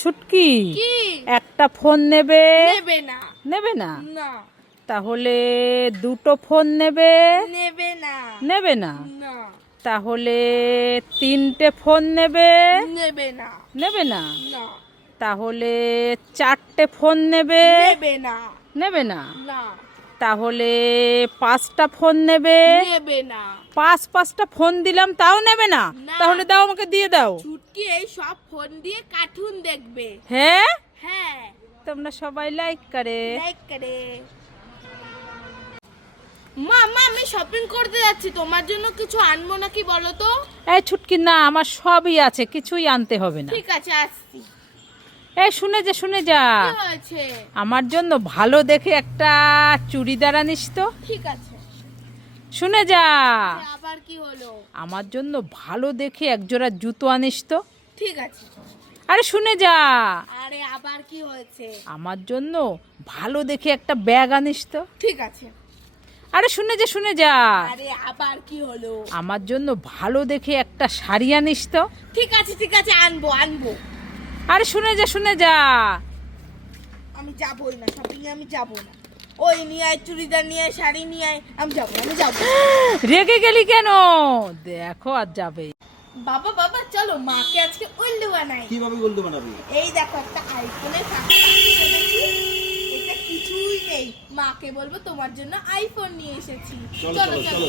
ছুটকি কি একটা ফোন নেবে? নেবে না। নেবে না? না তাহলে দুটো ফোন নেবে? নেবে না। নেবে না? না তাহলে তিনটে ফোন নেবে? নেবে না। নেবে না? না তাহলে চারটে ফোন নেবে? নেবে না। নেবে না? না তাহলে পাঁচটা ফোন নেবে? নেবে না। পাঁচটা ফোন দিলাম তাও নেবে না? না। তাহলে দাও, আমাকে দিয়ে দাও। ছুটকি এই সব ফোন দিয়ে কার্টুন দেখবে। হ্যাঁ, হ্যাঁ তোমরা সবাই লাইক করে। লাইক করে। মা আমি শপিং করতে যাচ্ছি, তোমার জন্য কিছু আনবো নাকি বলো তো? এই ছুটকি, না, আমার সবই আছে, কিছুই আনতে হবে না। ঠিক আছে আসছি। এই শুনে যা, কি হয়েছে? আমার জন্য ভালো দেখে একটা চুড়িদার আনিস তো। ঠিক আছে। শুনে যা, আবার কি হলো? আমার জন্য ভালো দেখে একজোড়া জুতো আনিস তো। ঠিক আছে। আরে শুনে যা, আরে আবার কি হয়েছে? আমার জন্য ভালো দেখে একটা ব্যাগ আনিস তো। ঠিক আছে। আরে শুনে যা, আরে আবার কি হলো? আমার জন্য ভালো দেখে একটা শাড়ি আনিস তো। ঠিক আছে আনবো। আরে শুনে যা, আমি যাবই না শপিং এ, আমি যাবো না। ওই নিয়ে আয়, চুড়িদার নিয়ে আয়, শাড়ি নিয়ে আয়, আমি যাবো। রেগে গেলি কেন? দেখো আর যাবে। বাবা চলো মাকে আজকে উল্লু বানাই। কিভাবে উল্লু বানাবি? এই দেখো একটা আইফোনের ফাঁকা এনেছি, এটা কিছুই নেই। মাকে বলবো তোমার জন্য আইফোন নিয়ে এসেছি। চলো।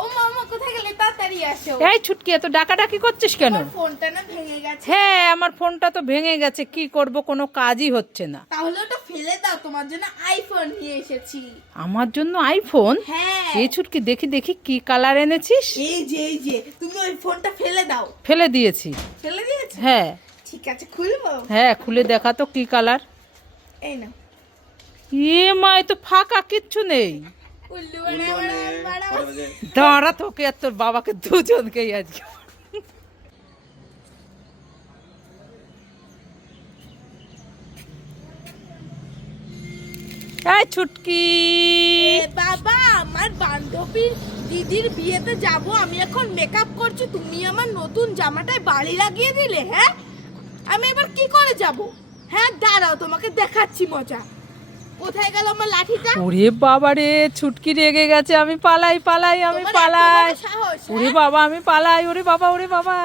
ও মামা কোথায় গেলে? তাড়াতাড়ি আসো। এই ছুটকি, এত ডাকাডাকি করছিস কেন? আমার ফোনটা না ভেঙে গেছে। হ্যাঁ, আমার ফোনটা তো ভেঙে গেছে, কি করব, কোনো কাজই হচ্ছে না। তাহলে ওটা ফেলে দাও, তোমার জন্য আইফোন নিয়ে এসেছি। আমার জন্য আইফোন? হ্যাঁ। এই ছুটকি, দেখি কি কালার এনেছিস। এই যে তুমি ওই ফোনটা ফেলে দাও। ফেলে দিয়েছি। ফেলে দিয়েছো? হ্যাঁ ঠিক আছে, খুলবো? হ্যাঁ, খুলে দেখা তো কি কালার। এই না মা, এ তো ফাঁকা, কিচ্ছু নেই। উল্লু উল্লু বানাও। দাঁড়া, তোকে আর তোর বাবাকে দুজনকেই আজকে। এই ছুটকি, বাবা আমার বান্ধবীর দিদির বিয়েতে যাব, আমি এখন মেকআপ করছি, তুমি আমার নতুন জামাটায় বাড়ি লাগিয়ে দিলে। হ্যাঁ, আমি এবার কি করে যাব? হ্যাঁ দাঁড়াও, তোমাকে দেখাচ্ছি মজা। কোথায় গেল আমার লাঠিটা? ওরে বাবা রে, ছুটকি রেগে গেছে, আমি পালাই। আমি তোমার এত পালাই। বড় সাহস, হ্যাঁ? ওরে বাবা, আমি পালাই। ওরে বাবা।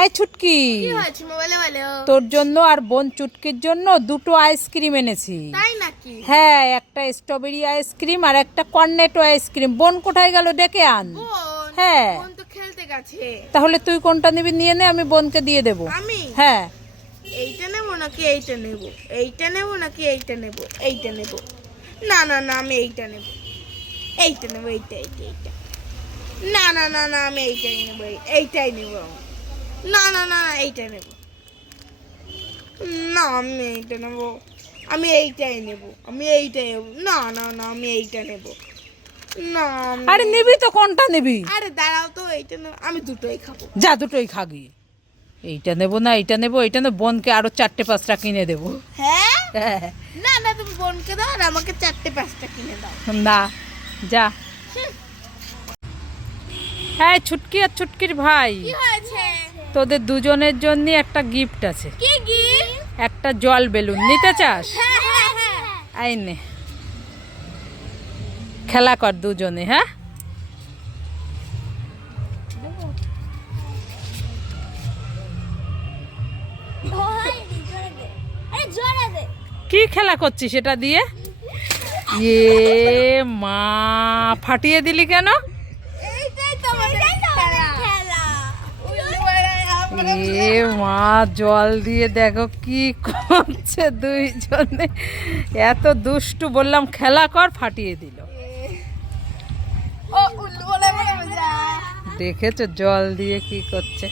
এই ছুটকি, কি হয়েছে মোবাইলে বলো? তোর জন্য আর বোন চুটকির জন্য দুটো আইসক্রিম এনেছি। তাই নাকি? হ্যাঁ, একটা স্ট্রবেরি আইসক্রিম আর একটা কর্নেটো আইসক্রিম। বোন কোথায় গেল, ডেকে আন। বোন? হ্যাঁ। বোন তো খেলতে গেছে। তাহলে তুই কোনটা নিবি নিয়ে নে, আমি বোনকে দিয়ে দেবো। আমি হ্যাঁ। এইটা নেব নাকি এইটা নেব? এইটা নেব নাকি এইটা নেব? এইটা নেব। না আমি এইটা নেব। এইটা নেব, এইটা। না আমি এইটাই নেব। এইটাই নেব। না এইটা নেব। না আমি এইটা নেব। আমি এইটাই নেব। আমি এইটাই নেব। না আমি এইটা নেব। না আরে নিবি তো, কোনটা নিবি? আরে দাঁড়াও তো, এইটা নেব। আমি দুটোই খাবো। যা, দুটোই খাবি। এইটা নেবো না, এইটা নেবো। বোনকে আরো 4-5টা কিনে দেবো। হ্যাঁ? হ্যাঁ। না তুমি বোনকে দাও আর আমাকে 4-5টা কিনে দাও। না, যা। হ্যাঁ, ছুটকি আর ছুটকির ভাই, কি হয়েছে? তোদের দুজনের জন্য একটা গিফট আছে। কি গিফট? একটা জল বেলুন নিতে চাস? হ্যাঁ। আই নে, খেলা কর দুজনে। হ্যাঁ, কি খেলা করছিস এটা দিয়ে? মা, ফাটিয়ে দিলি কেন? এইটাই তো আমাদের খেলা। মা, জল দিয়ে দেখো কি করছে দুইজনে, এত দুষ্টু। বললাম খেলা কর, ফাটিয়ে দিল। ও উল্লু বলে মজা। দেখেছো জল দিয়ে কি করছে।